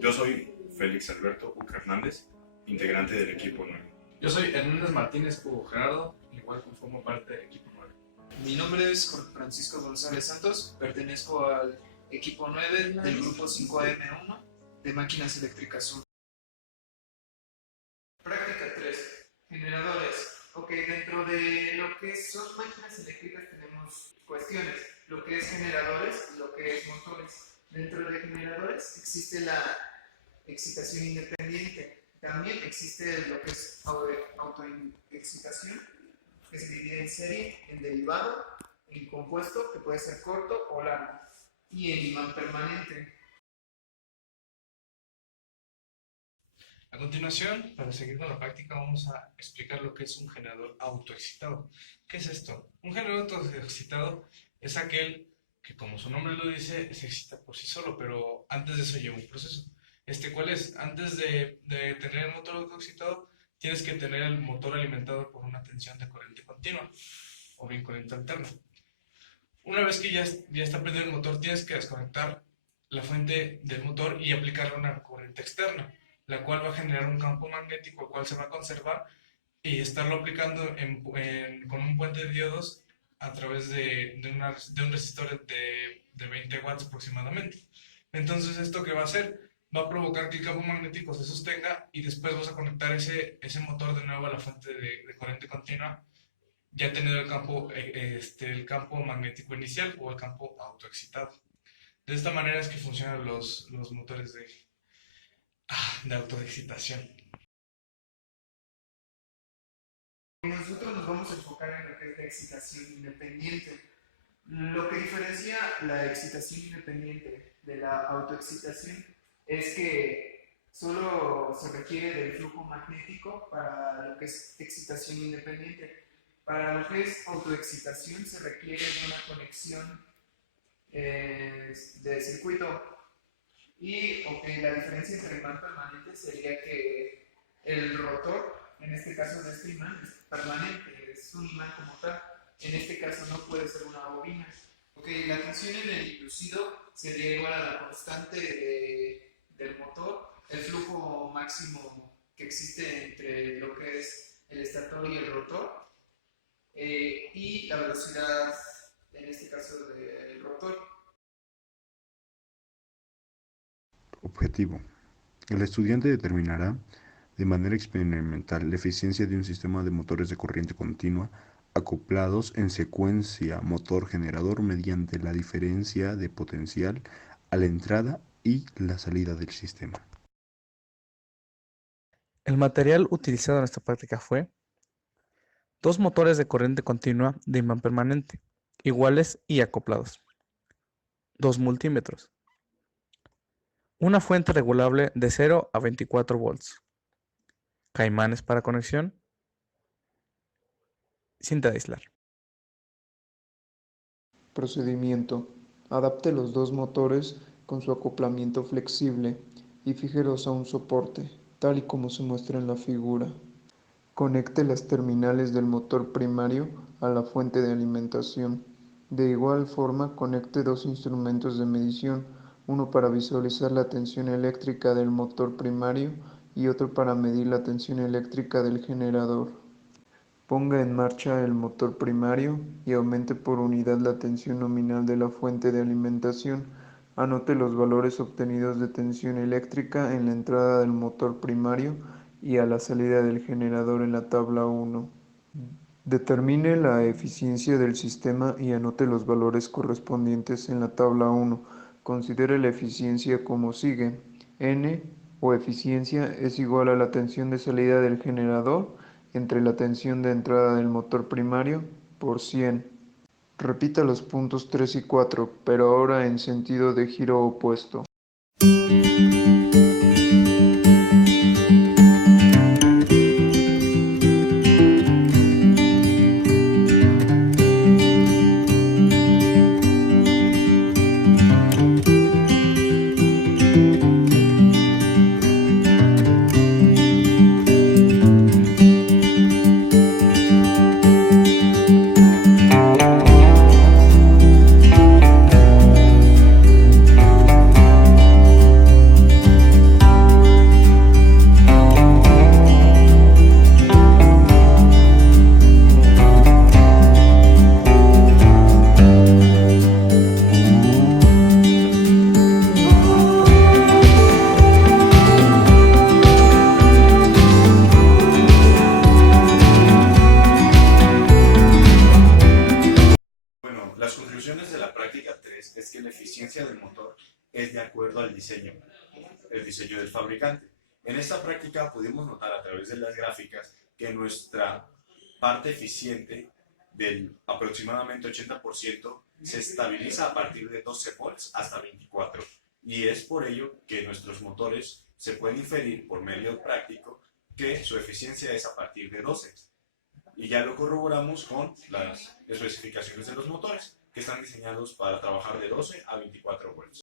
Yo soy Félix Alberto Uca Hernández, integrante del equipo 9. Yo soy Hernández Martínez Hugo Gerardo, igual conformo parte del equipo 9. Mi nombre es Jorge Francisco González Santos, pertenezco al equipo 9 del grupo 5AM1 de máquinas eléctricas 1. Práctica 3. Generadores. Ok, dentro de lo que son máquinas eléctricas tenemos cuestiones, lo que es generadores y lo que es motores. Dentro de generadores existe la excitación independiente. También existe lo que es autoexcitación, que se divide en serie, en derivado, en compuesto, que puede ser corto o largo, y en imán permanente. A continuación, para seguir con la práctica, vamos a explicar lo que es un generador autoexcitado. ¿Qué es esto? Un generador autoexcitado es aquel que, como su nombre lo dice, se excita por sí solo, pero antes de eso lleva un proceso. ¿Cuál es? Antes de tener el motor autoexcitado, tienes que tener el motor alimentado por una tensión de corriente continua, o bien corriente alterna. Una vez que ya está prendido el motor, tienes que desconectar la fuente del motor y aplicarle una corriente externa, la cual va a generar un campo magnético, el cual se va a conservar y estarlo aplicando con un puente de diodos a través de un resistor de 20 watts aproximadamente. Entonces, ¿esto qué va a hacer? Va a provocar que el campo magnético se sostenga y después vas a conectar ese motor de nuevo a la fuente de corriente continua, ya teniendo el campo magnético inicial o el campo autoexcitado. De esta manera es que funcionan los motores de autoexcitación. Nosotros nos vamos a enfocar en lo que es la excitación independiente. Lo que diferencia la excitación independiente de la autoexcitación es que solo se requiere del flujo magnético para lo que es excitación independiente. Para lo que es autoexcitación se requiere de una conexión de circuito. Y la diferencia entre imán permanente sería que el rotor, en este caso de este imán, es permanente, es un imán como tal. En este caso no puede ser una bobina. La tensión en el inducido sería igual a la constante del motor, el flujo máximo que existe entre lo que es el estator y el rotor, y la velocidad, en este caso, del rotor. Objetivo. El estudiante determinará de manera experimental la eficiencia de un sistema de motores de corriente continua acoplados en secuencia motor-generador mediante la diferencia de potencial a la entrada y la salida del sistema. El material utilizado en esta práctica fue 2 motores de corriente continua de imán permanente, iguales y acoplados, 2 multímetros, una fuente regulable de 0 a 24 volts, caimanes para conexión, cinta de aislar. Procedimiento. Adapte los 2 motores con su acoplamiento flexible y fíjelos a un soporte, tal y como se muestra en la figura. Conecte las terminales del motor primario a la fuente de alimentación. De igual forma, conecte 2 instrumentos de medición, uno para visualizar la tensión eléctrica del motor primario y otro para medir la tensión eléctrica del generador. Ponga en marcha el motor primario y aumente por unidad la tensión nominal de la fuente de alimentación. Anote los valores obtenidos de tensión eléctrica en la entrada del motor primario y a la salida del generador en la tabla 1. Determine la eficiencia del sistema y anote los valores correspondientes en la tabla 1. Considere la eficiencia como sigue. N, o eficiencia, es igual a la tensión de salida del generador entre la tensión de entrada del motor primario por 100. Repita los puntos 3 y 4, pero ahora en sentido de giro opuesto. motor es de acuerdo al diseño, el diseño del fabricante. En esta práctica pudimos notar a través de las gráficas que nuestra parte eficiente del aproximadamente 80% se estabiliza a partir de 12 volts hasta 24, y es por ello que nuestros motores se pueden inferir por medio práctico que su eficiencia es a partir de 12, y ya lo corroboramos con las especificaciones de los motores que están diseñados para trabajar de 12 a 24 volts.